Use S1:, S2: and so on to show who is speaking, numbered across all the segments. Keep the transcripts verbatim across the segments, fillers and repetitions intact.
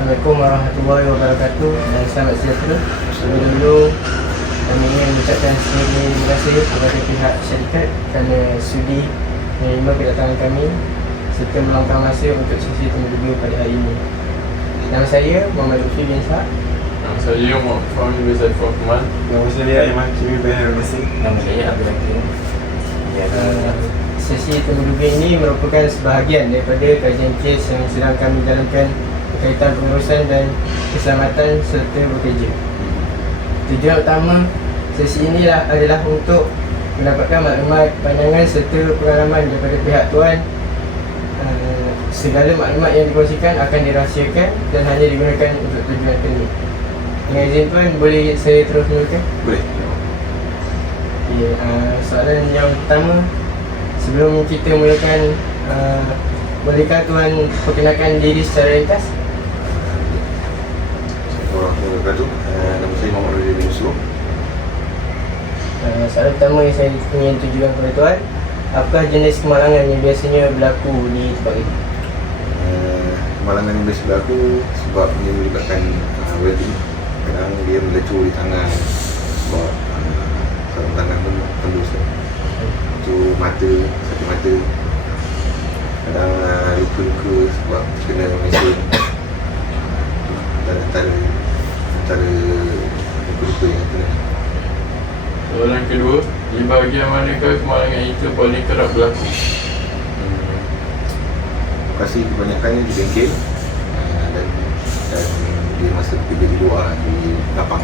S1: Assalamualaikum warahmatullahi wabarakatuh dan selamat sejahtera. Sebelum dulu kami ingin mengucapkan terima kasih kepada pihak syarikat kerana sudi menerima kedatangan kami serta meluangkan masa untuk sesi temu review pada hari ini. Nama saya Muhammad Lutfi bin Ishak.
S2: Nama saya Muhammad Fahmi bin Saiful Rahman.
S3: Nama saya Aiman Kimi bin Harun.
S4: Nama saya Abdul Hakim. Ya,
S1: Uh, sesi temu review ini merupakan sebahagian daripada kajian kes yang sedang kami jalankan berkaitan pengurusan dan keselamatan serta bekerja. Tujuan utama sesi inilah adalah untuk mendapatkan maklumat, pandangan serta pengalaman daripada pihak tuan. Uh, segala maklumat yang dikongsikan akan dirahsiakan dan hanya digunakan untuk tujuan tertentu. Dengan izin tuan, boleh saya terus mulakan?
S3: Boleh.
S1: Okay, uh, soalan yang pertama, sebelum kita mulakan, uh, bolehkah tuan perkenalkan diri secara ringkas?
S3: Assalamualaikum warahmatullahi wabarakatuh. Uh, Nama saya Muhammad Rudi bin Yusuf.
S1: Uh, soalan pertama yang saya ingin tujukan kepada tuan, apakah jenis kemalangan yang biasanya berlaku di tempat ini?
S3: Uh, Kemalangan yang biasa berlaku sebab dia melibatkan uh, welding. Kadang dia melecur di tangan sebab uh, sarung tangan pun tembus kan. Itu mata, sakit mata. Kadang uh, luka-luka sebab kena mesin. Antara antara luka-luka yang kena.
S2: Soalan kedua, di bahagian manakah kemalangan itu paling kerap berlaku?
S3: Hmm, lokasi kebanyakannya di bengkel uh, dan dan di masa bekerja di luar di lapangan.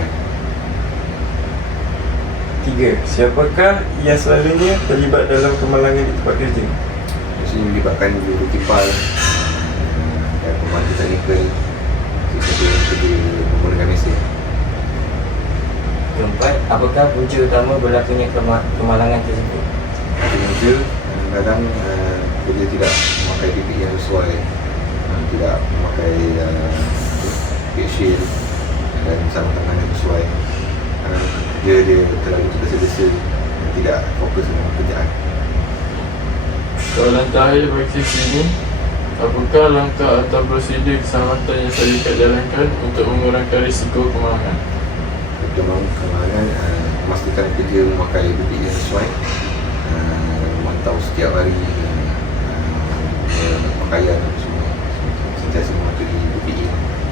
S5: Tiga, siapakah yang selalunya terlibat dalam kemalangan di tempat kerja?
S3: Biasanya melibatkan juru kipal uh, dan pembantu teknikal, sesuatu yang kerja menggunakan mesin.
S4: keempat, apakah punca utama berlakunya kema- kemalangan tersebut?
S3: Kerja kadang-kadang uh, kerja tidak memakai P P E yang sesuai, uh, tidak memakai uh, face shield dan sarung tangan yang sesuai. Uh, dia dia terlalu tergesa-gesa dan tidak fokus dengan pekerjaan.
S2: Soalan terakhir bagi sesi ini, apakah langkah atau prosedur keselamatan yang syarikat jalankan untuk mengurangkan risiko kemalangan?
S3: Dalam kemalangan, uh, memastikan kerja memakai P P E yang sesuai, uh, memantau setiap hari uh, uh, pakaian semua, sentiasa mematuhi P P E.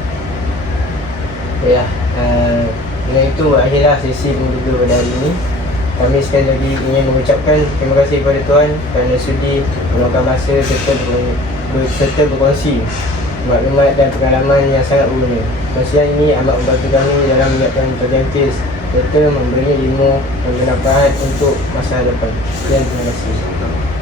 S1: Ya, uh, dengan itu akhirlah sesi pengurusan pada hari ini. Kami sekali lagi ingin mengucapkan terima kasih kepada tuan kerana sudi meluangkan masa serta, ber- ber- serta berkongsi maklumat dan pengalaman yang sangat berguna. Kongsian ini amat membantu kami dalam menyiapkan kajian kes serta memberinya ilmu yang bermanfaat untuk masa depan. Sekian, terima kasih.
S3: Sama-sama.